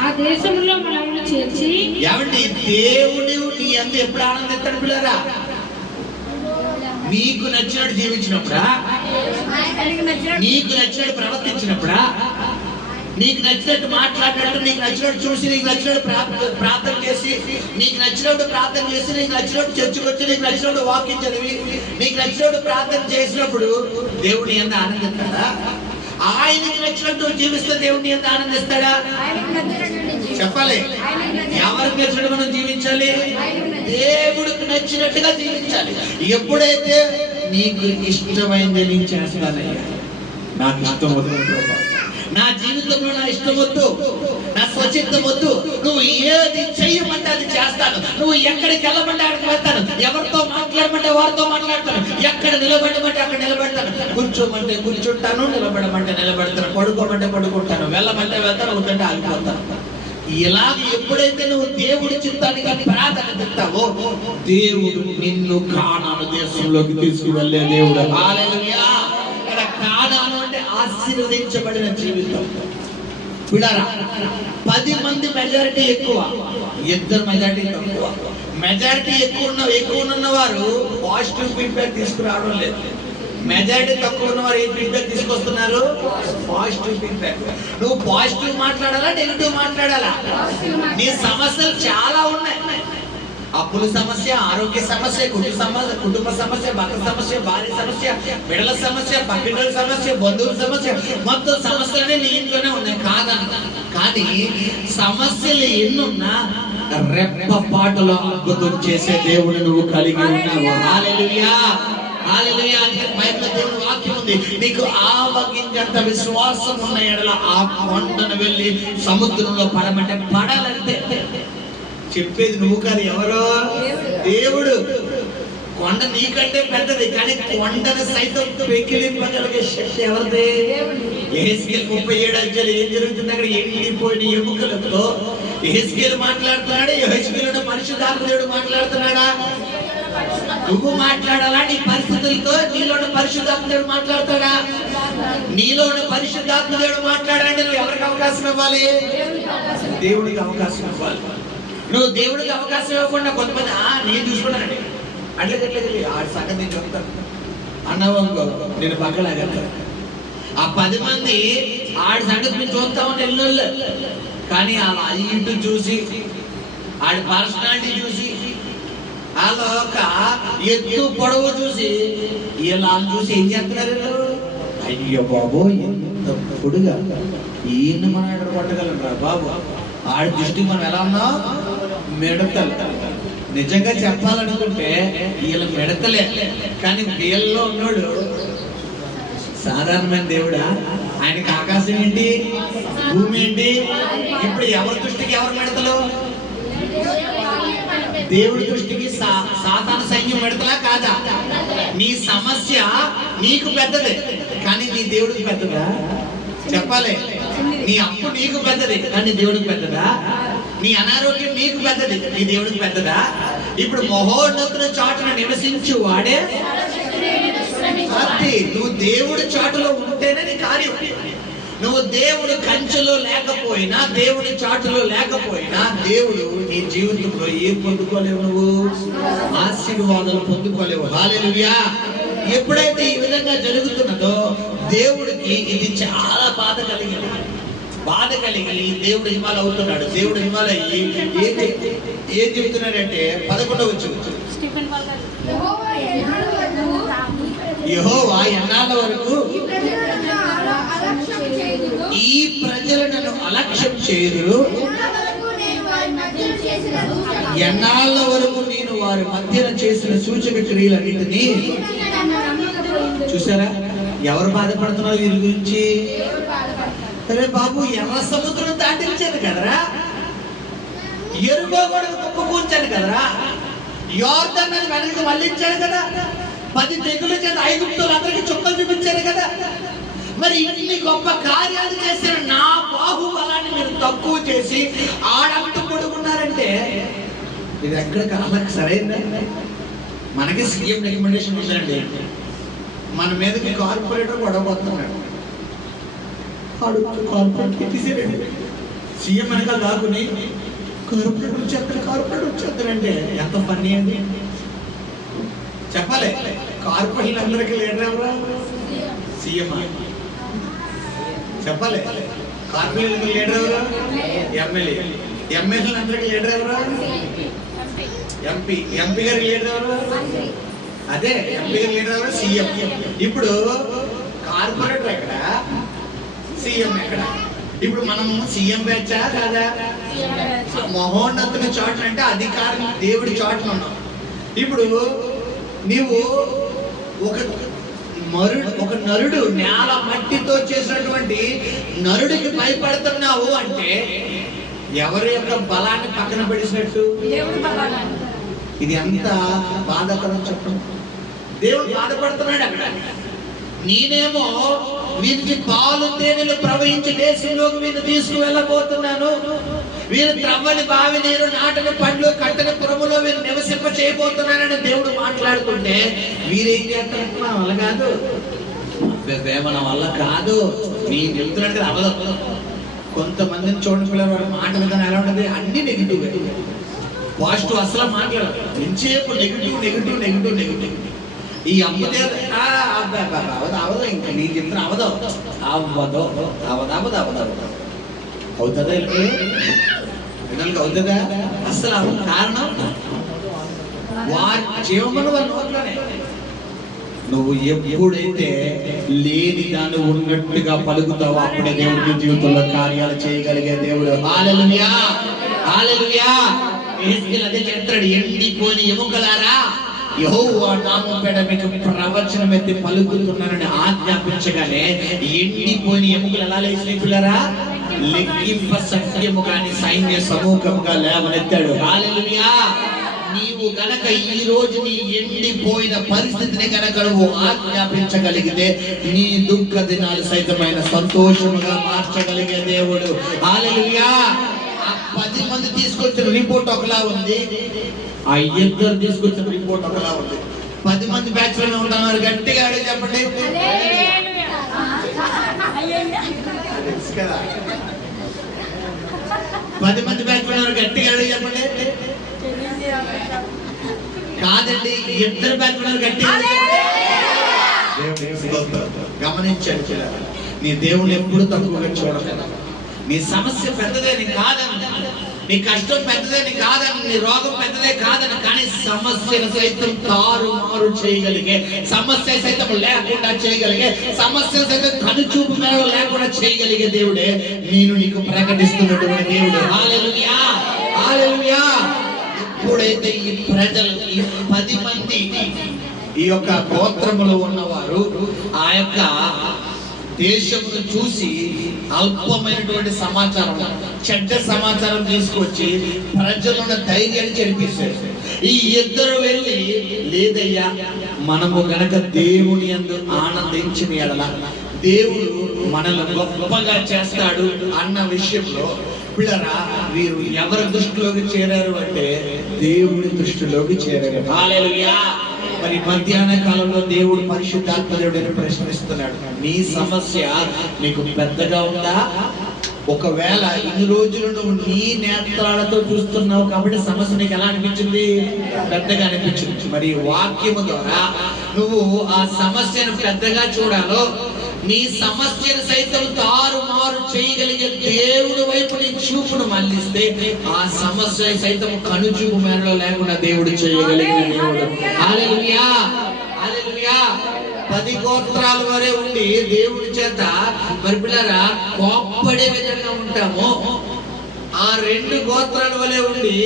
ఆ దేశంలో మనల్ని చేర్చి. ఏమండి, దేవుడు నీ యందు ఎప్పుడు ఆనందిస్తాడు పిల్లరా? నీకు నచ్చినట్టు జీవించినప్పుడా, నీకు నచ్చినట్టు ప్రవర్తించినప్పుడా, నీకు నచ్చినట్టు మాట్లాడినట్టు, నీకు నచ్చినట్టు చూసి, నీకు నచ్చినట్టు ప్రార్థన చేసి, నీకు నచ్చినట్టు ప్రార్థన చేసి, నీకు నచ్చినట్టు చర్చకు వచ్చి, నీకు నచ్చినట్టు వాక్యం చదివి, నీకు నచ్చినట్టు ప్రార్థన చేసినప్పుడు దేవుడిని ఎంత ఆనందిస్తాడా? ఆయనకి నచ్చినట్టు జీవిస్తే దేవుడిని ఎంత ఆనందిస్తాడా? చెప్పాలి. ఎవరికి నచ్చినట్టు మనం జీవించాలి? దేవుడికి నచ్చినట్టుగా జీవించాలి. ఎప్పుడైతే నీకు ఇష్టమైంది నేను చేస్తానయ్యా, నాకు ఇష్టం వద్దు, నా జీవితంలో నా ఇష్టం వద్దు, నా స్వచిత్తం వద్దు, నువ్వు ఏది చెయ్యమంటే అది చేస్తాను, నువ్వు ఎక్కడికి వెళ్ళమంటే అక్కడికి వెళ్తాను, ఎవరితో మాట్లాడమంటే వారితో మాట్లాడతాను, ఎక్కడ నిలబడమంటే అక్కడ నిలబడతాను, కూర్చోమంటే కూర్చుంటాను, నిలబడమంటే నిలబడతాను, పడుకోమంటే పడుకుంటాను, వెళ్ళమంటే వెళ్తాను, వద్దంటే ఆగిపోతాను. ఇలాగ ఎప్పుడైతే నువ్వు దేవుడి చిత్తానికి ప్రాధాన్యత ఇస్తావో, దేవుడు నిన్ను కానాను దేశంలోకి తీసుకువెళ్ళే దేవుడు. హల్లెలూయా. ఇక్కడ కానాను అంటే ఆశీర్వదించబడిన జీవితం. పిల్లరా, 10 మంది మెజారిటీ ఎక్కువ, 2 మెజారిటీ తక్కువ. మెజారిటీ ఎక్కువ ఉన్న వారు పాజిటివ్ ఫీడ్బ్యాక్ తీసుకురావడం లేదు. మెజారిటీ తక్కువ ఉన్న వారు ఏ ఫీడ్బ్యాక్ తీసుకొస్తున్నారు? Positive feedback. నువ్వు పాజిటివ్ మాట్లాడాలా, నెగిటివ్ మాట్లాడాలా? నీ సమస్యలు చాలా ఉన్నాయి. అప్పుల సమస్య, ఆరోగ్య సమస్య, కుటుంబ సమస్య, భర్త సమస్య, భార్య సమస్య, బిడ్డల సమస్య, పక్కింటి సమస్య, బంధువుల సమస్య, మొత్తం సమస్యలనే నీ ఇంట్లోనే ఉన్నాయి కాదన్న. కానీ సమస్యలు ఎన్నున్నా రెప్పపాటులో అద్భుతం చేసే దేవుడు నువ్వు కలిగి ఉన్నావు. హల్లెలూయా. హల్లెలూయా. బైబిల్లో దేవుని వాక్యం ఉంది, నీకు ఆవగింజంత విశ్వాసం ఉన్న ఎడల ఆ కొండను వెళ్ళి సముద్రంలో పడమంటే పడాలంటే. చెప్పేది నువ్వు కాదు, ఎవరో? దేవుడు. కొండ నీకంటే పెద్దది, కానీ కొండను సైతం పెకిలింపగలిగే శక్తి ఎవరిది? యెహెజ్కేలు 37 అధ్యాయాలు ఏం జరుగుతుంది అక్కడ? ఎండిపోయిన ఎముకలతో యెహెజ్కేలు మాట్లాడుతున్నాడు. యెహెజ్కేలు పరిశుద్ధాత్మ దేవుడు మాట్లాడుతున్నాడా? నువ్వు మాట్లాడాలా? నీ పరిస్థితులతో నీలో పరిశుద్ధాత్మ దేవుడు మాట్లాడతాడా? నీలో పరిశుద్ధాత్మ దేవుడు మాట్లాడాలంటే నువ్వు ఎవరికి అవకాశం ఇవ్వాలి? దేవుడికి అవకాశం ఇవ్వాలి. నువ్వు దేవుడికి అవకాశం ఇవ్వకుండా కొంతమంది నేను చూసుకున్నానండి అట్లకెళ్ళి ఆ సంగతి నేను చెప్తాను అన్నవంకో, నేను పక్కలాగెళ్తాను. ఆ 10 మంది ఆడి సంగతి మేము చూస్తామని వెళ్ళినోళ్ళు, కానీ అలా ఇటు చూసి, ఆడి పర్సనాలిటీ చూసి, వాళ్ళ ఒక ఎత్తు పొడవు చూసి, ఇలా చూసి ఏం చేస్తున్నారు? అయ్యో బాబు, ఎంత పొడుగా, ఈయన మనం ఎక్కడ కొట్టగలరా బాబు? ఆడి దృష్టికి మనం ఎలా ఉన్నాం? మిడతలు. నిజంగా చెప్పాలనుకుంటే వీళ్ళ మిడతలే, కానీ వీళ్ళలో ఉన్నాడు సాధారణమైన దేవుడా. ఆయనకి ఆకాశం ఏంటి, భూమి ఏంటి? ఇప్పుడు ఎవరి దృష్టికి ఎవరు మిడతలు? దేవుడి దృష్టికి సాతాను సైన్యం మిడతలా కాదా? నీ సమస్య నీకు పెద్దదే, కానీ నీ దేవుడికి పెద్దదా? చెప్పాలి. నీ అప్పు నీకు పెద్దది, కానీ దేవుడికి పెద్దదా? నీ అనారోగ్యం నీకు పెద్దది, నీ దేవుడికి పెద్దదా? ఇప్పుడు మహోన్నతుల చాటున నివసించు వాడే. నువ్వు దేవుడి చాటులో ఉంటేనే నీ కార్యం. నువ్వు దేవుడు కంచెలో లేకపోయినా, దేవుడి చాటులో లేకపోయినా, దేవుడు నీ జీవితంలో ఏం పొందుకోలేవు, నువ్వు ఆశీర్వాదాలు పొందుకోలేవు. హల్లెలూయా. ఎప్పుడైతే ఈ విధంగా జరుగుతున్నదో దేవుడికి ఇది చాలా బాధ కలిగింది. బాధ కలిగి దేవుడు ఇన్వాల్వ్ అవుతున్నాడు. దేవుడు ఇన్వాల్వ్ అయ్యి ఏం చెబుతున్నాడంటే 11వ వచనం, యెహోవా ఎన్నాళ్ళ వరకు ఈ ప్రజలు నన్ను అలక్ష్యం చేయుదురు, ఎన్నాళ్ళ వరకు నేను వారి మధ్యన చేసిన సూచక క్రియలన్నింటినీ. చూసారా ఎవరు బాధపడుతున్నారు వీరి గురించి? అరే బాబు, ఎర్ర సముద్రం దాటించాను కదరా, ఎరుగో కూడా కుప్పకూర్చాను కదరా, యోర్దాను నది వెనక్కి మళ్ళించాడు కదా, 10 తెగుల చేత ఐగుప్తులందరికీ చుక్కలు చూపించారు కదా. మరి ఇన్ని గొప్ప కార్యాలు చేసిన నా బాహుబలాన్ని మీరు తక్కువ చేసి ఆడంత పడుకున్నారంటే ఇది ఎక్కడ కాళ్ళకి సరైందా? మనకి సీఎం రికమెండేషన్ ఉందండి, మన మీదకి కార్పొరేటర్ గొడవపోతున్నాడు, కార్పొరేట్ సీఎం వెనక దాకుని కార్పొరేటర్ వచ్చేస్తారంటే ఎంత పని అండి. చెప్పాలి, కార్పొరేట్ అందరికి లీడర్ ఎవరా? సీఎం. చెప్పాలి, కార్పొరేట్ లీడర్ ఎవరా? ఎమ్మెల్యే. ఎమ్మెల్యేలు అందరికి లీడర్ ఎవరా? ఎంపీ. ఎంపీ గారికి లీడర్ ఎవరు? అదే ఎంపీ గారి లీడర్ ఎవరు? సీఎం. ఇప్పుడు కార్పొరేటర్ ఎక్కడ, సీఎం ఎక్కడ? ఇప్పుడు మనము సీఎం బ్యాచా కాదా? మహోన్నతుని చాటులు అంటే అధికారం దేవుడి చాటులు ఉన్నాం. ఇప్పుడు నీవు ఒక నరుడు నేల మట్టితో చేసినటువంటి నరుడికి భయపడుతున్నావు అంటే ఎవరి యొక్క బలాన్ని పక్కన పడేసినట్టు? ఇది ఎంత బాధాకరం చెప్పండి. దేవుడు బాధపడుతున్నాడు అక్కడ. నేనేమో వీరికి పాలు తేనెలు ప్రవహించి దేశంలోకి వీరిని తీసుకువెళ్ళబోతున్నాను, వీరు త్రవ్వని బావి నీరు, నాటని పండ్లు, కట్టని పురములో వీరు నివసింప చేయబోతున్నానని దేవుడు మాట్లాడుతుంటే వీరేం చేస్తారు? మన వల్ల కాదు, మన వల్ల కాదు, నేను చెబుతున్నాడు కదా అవదు. కొంతమందిని చూడండి పిల్లలు, వాడు మాట విధానం ఎలా ఉంటుంది? అన్ని నెగిటివ్, పాజిటివ్ అసలు మాట్లాడదు. ఎంతసేపు నెగిటివ్ నెగిటివ్ నెగిటివ్ నెగిటివ్. ఈ అమ్మదే అవదు, ఇంకా నేను చెప్తున్నా అవదు అవ్వదు అవదు అవదు అవదు అవదు అవుతుందా? పిల్లలకి అవుతుందా? అసలు అవ్వదు. కారణం వారి జీవమును వారి నోట్లోనే. నువ్వు ఎప్పుడైతే లేని దాన్ని ఉన్నట్టుగా పలుకుతావో అప్పుడే దేవుడి జీవితంలో కార్యాలు చేయగలిగే దేవుడు. హల్లెలూయా, హల్లెలూయా. యెహెజ్కేలు అదే చెప్తాడు, ఎండిపోని ఎముకలారా యెహోవా నామం పేర మీకు ప్రవచనం ఎత్తి పలుకుతున్నానని ఆజ్ఞాపించగానే ఎండిపోయిన ఎముకలు ఎలా లేచినాయి పిల్లరా? లెక్కింప సత్యము కాని సైన్య సమూహముగా లేవనెత్తాడు. హల్లెలూయా. నీవు గనక ఈ రోజు నీ ఎండిపోయిన పరిస్థితిని గనక నువ్వు ఆజ్ఞాపించగలిగితే నీ దుఃఖ దినాలు సైతమైన సంతోషముగా మార్చగలిగే దేవుడు. హల్లెలూయా. ఆ 10 మంది తీసుకొచ్చిన రిపోర్ట్ ఒకలా ఉంది, ఆ 2 తీసుకొచ్చిన రిపోర్ట్ ఒకలా ఉంది. 10 మంది బ్యాచ్ లో ఉంటున్నారు, గట్టిగా అడిగి చెప్పండి. 10 మంది బ్యాచ్ లో ఉన్నారు, గట్టిగా అడిగి చెప్పండి. కాదండి, 2 బ్యాచ్ లో ఉన్నారు, గట్టిగా గమనించండి. నీ దేవుని ఎప్పుడు తక్కువగా చూడలేదు. నీ సమస్య పెద్దదేని కాదని, నీ కష్టం పెద్దదేని కాదని, నీ రోగం పెద్దదే కాదని, కానీ సమస్యను సైతం తారుమారు చేయగలిగే, సమస్య సైతం లేకుండా చేయగలిగే, సమస్య సైతం కనుచూపు మేర లేకుండా చేయగలిగే దేవుడే నేను నీకు ప్రకటిస్తున్నటువంటి దేవుడు. హల్లెలూయా, హల్లెలూయా. ఎప్పుడైతే ఈ ప్రజలు, ఈ 10 మంది ఈ యొక్క గోత్రములో ఉన్నవారు ఆ యొక్క దేశమును చూసి అల్పమైనటువంటి సమాచారం, చెడ్డ సమాచారం తీసుకొచ్చి ప్రజలను ధైర్యాన్ని చెడిపిస్తారు. ఈ 2 వెళ్ళి, లేదయ్యా మనము గనక దేవుని యందు ఆనందించిన ఎడల దేవుడు మనల్ని గొప్పగా చేస్తాడు అన్న విషయంలో పిల్లరా వీరు ఎవరి దృష్టిలోకి చేరారు అంటే దేవుడి దృష్టిలోకి చేరారు. హల్లెలూయా. మరి మధ్యాహ్న కాలంలో దేవుడు పరిశుద్ధాత్మ దేవుడిని ప్రశ్నిస్తున్నాడు, నీ సమస్య నీకు పెద్దగా ఉందా? ఒకవేళ ఇన్ని రోజులు నువ్వు నీ నేత్రాలతో చూస్తున్నావు కాబట్టి సమస్య నీకు ఎలా అనిపించింది? పెద్దగా అనిపించింది. మరి వాక్యము ద్వారా నువ్వు ఆ సమస్యను పెద్దగా చూడాలో నీ సమస్యను సైతం తారుమారు చేయగలిగే దేవుడి వైపు నీ చూపును మళ్ళిస్తే ఆ సమస్య సైతం కనుచూపు మేరలో లేకుండా దేవుడు చేయగలిగిన దేవుడు. హల్లెలూయా, హల్లెలూయా. 10 గోత్రాల వరే ఉండి దేవుడి చేత మరి పిల్లరా కోప్పడే విధంగా ఉంటాము. ఆ 2 గోత్రాల వలె ఉండి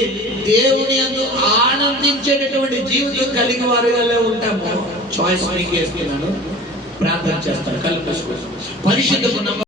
దేవుని యందు ఆనందించేటటువంటి జీవితం కలిగి వారిగానే ఉంటాము. చాయిస్ మీకు వేస్తున్నాను, ప్రార్థన చేస్తాను. కళ్ళు మూసుకోండి. పరిశుద్ధపు